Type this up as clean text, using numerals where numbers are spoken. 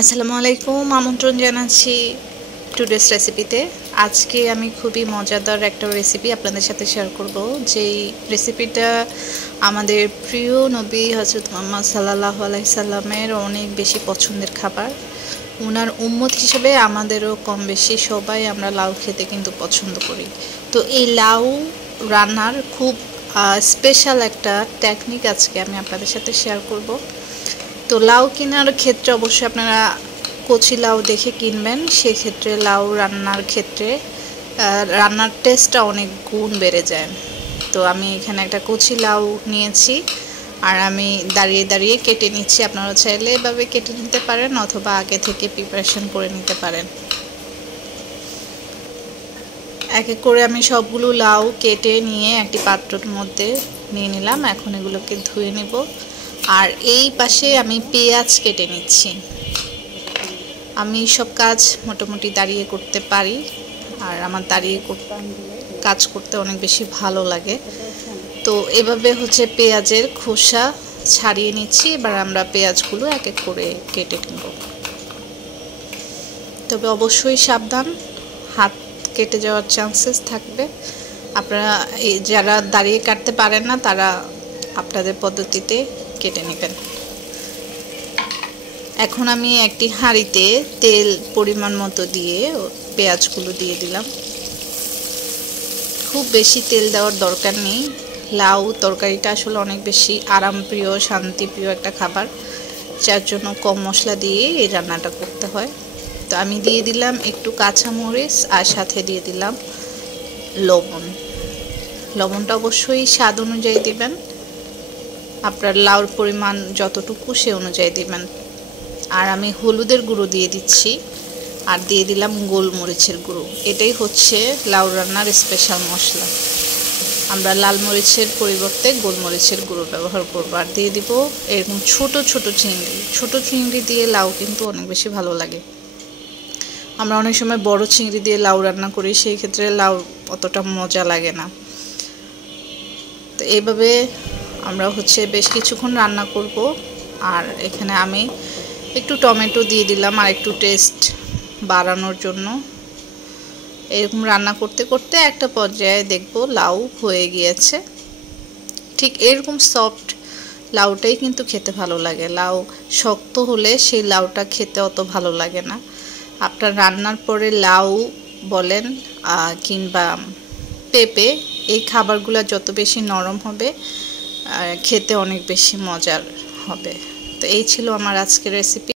আসসালামু আলাইকুম, আমন্ত্রণ জানাচ্ছি টুডেস রেসিপিতে। আজকে আমি খুবই মজাদার একটা রেসিপি আপনাদের সাথে শেয়ার করব। যেই রেসিপিটা আমাদের প্রিয় নবী হযরত মুহাম্মদ সাল্লাল্লাহু আলাইহি সাল্লামের অনেক বেশি পছন্দের খাবার। ওনার উম্মত হিসেবে আমাদেরও কম বেশি সবাই আমরা লাউ খেতে কিন্তু পছন্দ করি। তো এই লাউ রান্নার খুব স্পেশাল একটা টেকনিক আজকে আমি আপনাদের সাথে শেয়ার করব। তো লাউ কেনার ক্ষেত্রে অবশ্যই আপনারা কচি লাউ দেখে কিনবেন। সেক্ষেত্রে লাউ রান্নার ক্ষেত্রে রান্নার টেস্টটা অনেক গুণ বেড়ে যায়। তো আমি এখানে একটা কচি লাউ নিয়েছি আর আমি দাঁড়িয়ে দাঁড়িয়ে কেটে নিচ্ছি। আপনারা চাইলে এভাবে কেটে নিতে পারেন অথবা আগে থেকে প্রিপারেশন করে নিতে পারেন। এক এক করে আমি সবগুলো লাউ কেটে নিয়ে একটি পাত্রের মধ্যে নিয়ে নিলাম। এখন এগুলোকে ধুয়ে নেব। আর এই পাশে আমি পেঁয়াজ কেটে নিচ্ছি। আমি সব কাজ মোটামুটি দাঁড়িয়ে করতে পারি আর আমার দাঁড়িয়ে কাজ করতে অনেক বেশি ভালো লাগে। তো এভাবে পেঁয়াজের খোসা ছাড়িয়ে নিচ্ছি। এবার আমরা পেঁয়াজগুলো এক এক করে কেটে নেব। তবে অবশ্যই সাবধান, হাত কেটে যাওয়ার চান্সেস থাকবে। আপনারা যারা দাঁড়িয়ে কাটতে পারেন না তারা আপনাদের পদ্ধতিতে কেটে নেবেন। এখন আমি একটি হাঁড়িতে তেল পরিমাণ মতো দিয়ে পেঁয়াজগুলো দিয়ে দিলাম। খুব বেশি তেল দেওয়ার দরকার নেই। লাউ তরকারিটা আসলে অনেক বেশি আরামপ্রিয়, শান্তিপ্রিয় একটা খাবার, যার জন্য কম মশলা দিয়ে এই রান্নাটা করতে হয়। তো আমি দিয়ে দিলাম একটু কাঁচামরিচ আর সাথে দিয়ে দিলাম লবণ। লবণটা অবশ্যই স্বাদ অনুযায়ী দিবেন। আপনার লাউর পরিমাণ যতটুকু সে অনুযায়ী দিবেন। আর আমি হলুদের গুঁড়ো দিয়ে দিচ্ছি আর দিয়ে দিলাম গোলমরিচের গুঁড়ো। এটাই হচ্ছে লাউ রান্নার স্পেশাল মশলা। আমরা লাল মরিচের পরিবর্তে গোলমরিচের গুঁড়ো ব্যবহার করব। আর দিয়ে দিব এরকম ছোট ছোট চিংড়ি। ছোট চিংড়ি দিয়ে লাউ কিন্তু অনেক বেশি ভালো লাগে। আমরা অনেক সময় বড় চিংড়ি দিয়ে লাউ রান্না করি, সেই ক্ষেত্রে লাউ অতটা মজা লাগে না। তো এইভাবে আমরা বেশ কিছুক্ষণ রান্না করব। আর এখানে আমি একটু টমেটো দিয়ে দিলাম আর একটু টেস্ট বাড়ানোর জন্য। এরকম রান্না করতে করতে একটা পর্যায়ে দেখব লাউ হয়ে গিয়েছে। ঠিক এরকম সফট লাউটাই কিন্তু খেতে ভালো লাগে। লাউ শক্ত হলে সেই লাউটা খেতে অত ভালো লাগে না। আপনার রান্নার পরে লাউ বলেন কিংবা পেঁপে, এই খাবারগুলো যত বেশি নরম হবে খেতে অনেক বেশি মজার হবে। তো এই ছিল আমার আজকের রেসিপি।